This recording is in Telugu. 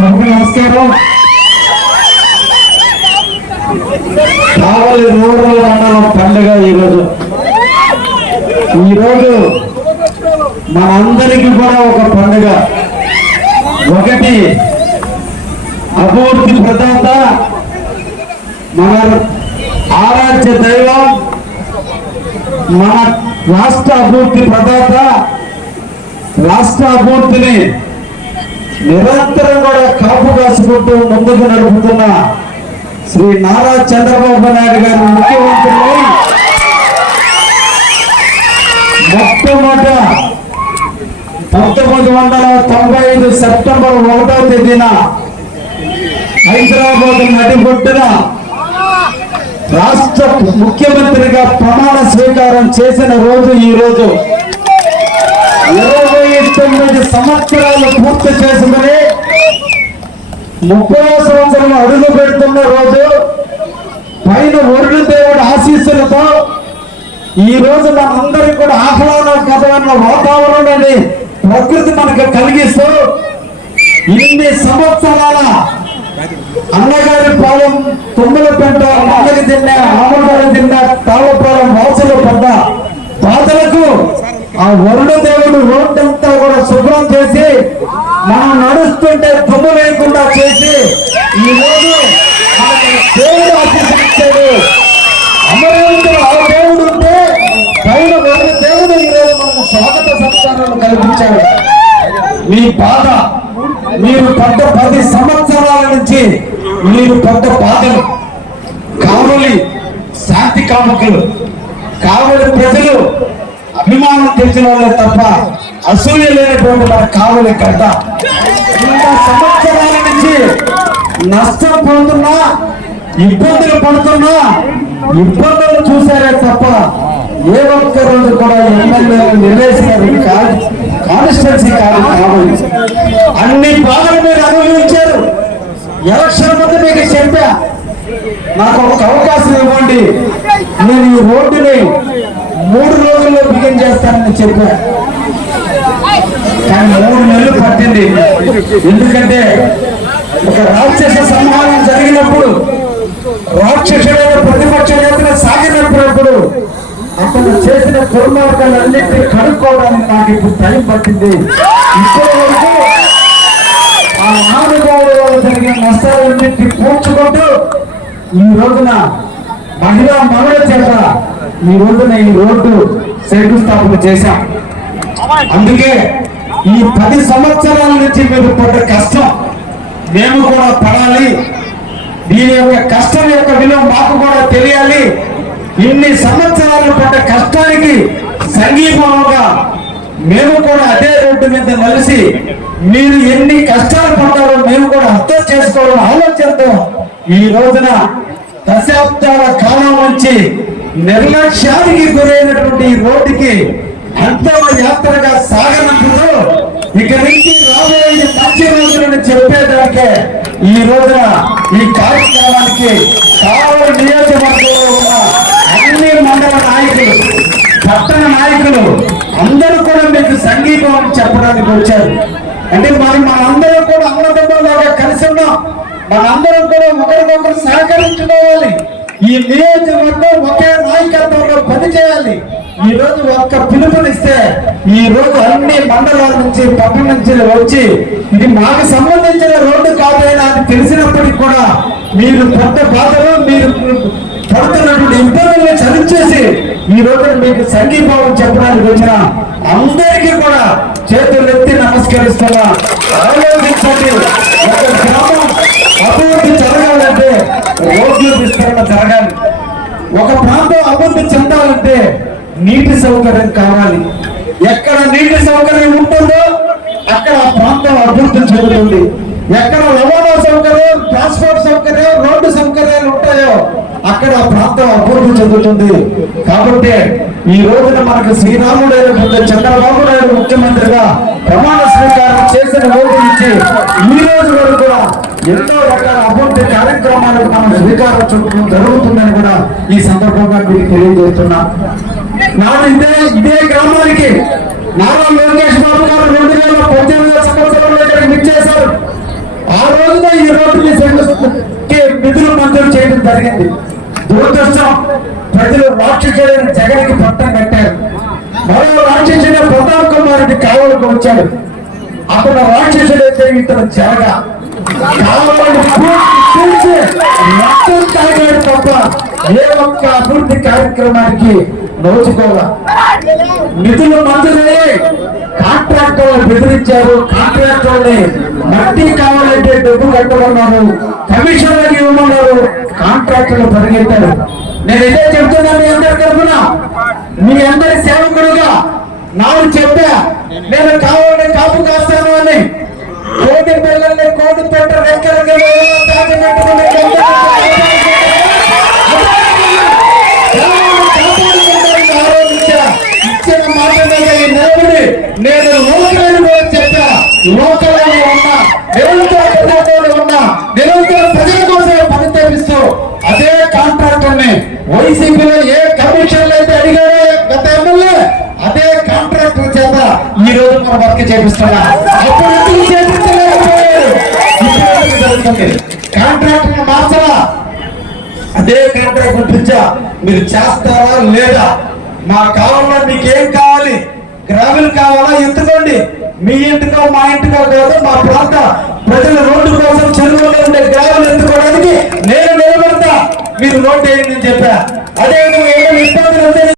నమస్కారం. కావలి రూరల్ మండలం పండుగ ఈరోజు మనందరికీ కూడా ఒక పండుగ. ఒకటి అభివృద్ధి ప్రదాత, మన ఆరాధ్య దైవం, మన రాష్ట్ర అభివృద్ధి ప్రదాత, రాష్ట్ర అభివృద్ధిని నిరంతరం కూడా కాపు కాసుకుంటూ ముందుకు నడుపుతున్న శ్రీ నారా చంద్రబాబు నాయుడు గారు ముఖ్యమంత్రులు మొట్టమొదట 1995 సెప్టెంబర్ 1వ తేదీన హైదరాబాద్ నడిబొడ్డున రాష్ట్ర ముఖ్యమంత్రిగా ప్రమాణ స్వీకారం చేసిన రోజు ఈ రోజు. 29 సంవత్సరాలు పూర్తి చేసుకుని 30వ సంవత్సరం అడుగు పెడుతున్న రోజు, పైన వరుణ దేవుడి ఆశీస్సులతో ఈ రోజు మనందరికీ కూడా ఆహ్లాదకరమైన వాతావరణాన్ని ప్రకృతి మనకు కలిగిస్తూ ఇన్ని సంవత్సరాల అన్నగారి పాలెం, తుమ్మలపేట, అన్నకి తిన్న, అమ్మగారి తిన్న, తాళపాలెం వాసులు పడ్డ బాధలకు ఆ వరుణ దేవుడు రోడ్డంతా కూడా శుభ్రం చేసి మనం నడుస్తుంటే తుమ్ము లేకుండా చేసి ఈ రోజు దేవుడు ఆశీర్వదించాడు. అమరావతిలో ఆ దేవుడు ఉంటే పైన వరుణ దేవుడు ఈ రోజు మనకు స్వాగత సత్కారాలు కల్పించాడు. మీ బాధ, మీరు పడ్డ 10 సంవత్సరాల నుంచి మీరు పడ్డ బాధలు, కావలి శాంతి కాముకులు, కావలి ప్రజలు అభిమానం తెచ్చిన వాళ్ళే తప్ప అసూయ లేనటువంటి మన కావలి గడ్డ. ఇంకా సంవత్సరాల నుంచి నష్టం పొందుతున్నా, ఇబ్బందులు పడుతున్నా, ఇబ్బందులు చూసారే తప్ప ఏ ఒక్క రోజు కూడా ఎమ్మెల్యేలు నిలేసినారు కాన్స్టిట్యున్సీ కావలి. అన్ని బాధలు మీరు అనుభవించారు. ఎలక్షన్ ముందు మీకు చెప్పా, నాకు ఒక అవకాశం ఇవ్వండి, నేను ఈ రోడ్డుని 3 రోజుల్లో బిగిన్ చేస్తానని చెప్పా. కానీ 3 నెలలు పట్టింది. ఎందుకంటే ఒక రాక్షస సంహారం జరిగినప్పుడు, రాక్షసుడైన ప్రతిపక్ష నేతలు సాగినప్పుడు అతను చేసిన దుర్మార్గాలన్నింటినీ కనుక్కోవడానికి నాకు ఇప్పుడు టైం పట్టింది. ఇప్పటి వరకు ఆ మహానుభావుల వల్ల జరిగిన నష్టాలన్నింటినీ పూడ్చుకుంటూ ఈ రోజున మహిళా మనుల చేత ఈ రోజున ఈ రోడ్డు శంకుస్థాపన చేశాం. అందుకే ఈ 10 సంవత్సరాల నుంచి మీరు పడ్డ కష్టం మేము కూడా పడాలి. దీని యొక్క కష్టం యొక్క విలువ మాకు కూడా తెలియాలి. ఇన్ని సంవత్సరాలు పడ్డ కష్టానికి సంఘీభావంగా మేము కూడా అదే రోడ్డు మీద కలిసి మీరు ఎన్ని కష్టాలు పడ్డారో మేము కూడా అర్థం చేసుకోవడం ఆలోచనతో ఈ రోజున దశాబ్దాల కాలం నుంచి నిర్లక్ష్యానికి గురైనటువంటి ఈ రోడ్డుకి అంతిమ యాత్రగా సాగనందుకు ఇక నుంచి రాబోయే మంచి రోజులను చెప్పేదానికే ఈ రోజున ఈ కార్యక్రమానికి కావలి నియోజకవర్గంలో ఉన్న అన్ని మండల నాయకులు, పట్టణ నాయకులు అందరూ కూడా మీకు సంఘీభావం చెప్పడానికి వచ్చారు. అంటే మనందరం కూడా అన్నదమ్ములాగా కలిసి ఉన్నాం. మనందరం కూడా ఒకరికొకరు సహకరించుకోవాలి. ఈ నియోజకవర్గం ఒకే నాయకత్వంలో పనిచేయాలి. ఈ రోజు ఒక్క పిలుపునిస్తే ఈ రోజు అన్ని మండలాల నుంచి, పట్టణ నుంచి వచ్చి ఇది మాకు సంబంధించిన రోడ్డు కాదైనా అని తెలిసినప్పటికీ కూడా మీరు పెద్ద బాధలు, మీరు పడుతున్నటువంటి ఇబ్బందులను సరిచేసి ఈ రోజు మీకు సంఘీభావం చెప్పడానికి వచ్చిన అందరికీ కూడా చేతులెత్తి నమస్కరిస్తున్నా. ఆలోచించండి, ఒక గ్రామం అభివృద్ధి జరగాలంటే రోడ్లు విస్తరణ జరగాలి. ఒక ప్రాంతం అభివృద్ధి చెందాలంటే నీటి సౌకర్యం కావాలి. ఎక్కడ నీటి సౌకర్యం ఉంటుందో అక్కడ ఆ ప్రాంతం అభివృద్ధి చెందుతుంది. ఎక్కడ రవాణా సౌకర్యం, ట్రాన్స్పోర్ట్ సౌకర్యం, రోడ్డు సౌకర్యాలు ఉంటాయో అక్కడ ఆ ప్రాంతం అభివృద్ధి చెందుతుంది. కాబట్టి ఈ రోజున మనకు శ్రీరాముడైన చంద్రబాబు నాయుడు ముఖ్యమంత్రిగా ప్రమాణ స్వీకారం చేసిన రోజు నుంచి ఈ రోజు వరకు కూడా ఎన్నో రకాల అభివృద్ధి కార్యక్రమాలకు మనం శ్రీకారం చుట్టడం జరుగుతుందని కూడా ఈ సందర్భంగా మీకు తెలియజేస్తున్నా. నాడు ఇదే గ్రామానికి నారా లోకేష్ బాబు గారు 2018 సంవత్సరంలో ఇక్కడికి విచ్చేశారు. ఆ రోజున ఈ రోడ్డుకి నిధులు మంజూరు చేయడం జరిగింది. దురదృష్టం, ప్రజలు రాక్షసుడైన జగన్కి పట్టం కట్టారు. మరో రాక్షసుడైన ప్రతాప్ కుమార్ రెడ్డి కావలకు వచ్చాడు. అతను రాక్షసుడైతే ఇతను జరగా మొత్తం తాగాడు తప్ప ఏ ఒక్క అభివృద్ధి కార్యక్రమానికి నోచుకోవాలి. నిధులు మంజూరై కాంట్రాక్టర్లు బెదిరించారు. కాంట్రాక్టర్ని మట్టి కావాలంటే డబ్బు కట్టమన్నారు, కమిషన్లకు ఇవ్వమన్నారు. కాంట్రాక్టర్లు పరిగెత్తారు. నేను ఇదే చెప్తున్నాను మీ అందరి తరఫున, మీ అందరి సేవకుడుగా నాకు చెప్పా, నేను కావాలని కాపు కాస్తాను అని. కోటి పిల్లల్ని కోటి పెట్ట రెక్కలకి ఇచ్చిన మాట మీద నిలబడి నేను లోకలను కూడా చెప్పా. లోకల్లో ఉన్నా, నిరంతర ఉన్నా, నిరంతర ప్రజల కోసం పని తెప్పిస్తూ అదే కాంట్రాక్టర్ని వైసీపీలో ఏ కమిషన్లు అయితే అడిగారో గత ఎమ్మెల్యే, అదే కాంట్రాక్టర్ చేత ఈ రోజు మనం వర్క్ చేపిస్తున్నా. అప్పుడు ఎందుకు చేపించలేకపోయారు? జరుగుతుంది. కాంట్రాక్టర్ మార్చరా, అదే కాంట్రాక్టర్ పిచ్చా మీరు చేస్తారా లేదా? మా కావాలా, మీకేం కావాలి? గ్రావెల్ కావాలా? ఎత్తుకోండి. మీ ఇంటికో మా ఇంటికో కాదు, మా ప్రాంత ప్రజల రోడ్డు కోసం చెరువులో ఉండే గ్రావెల్ ఎత్తుకోవడానికి నేను నిలబడతా. మీరు రోడ్డు వేయండి అని చెప్పా. అదే ఏమైనా ఇబ్బందులు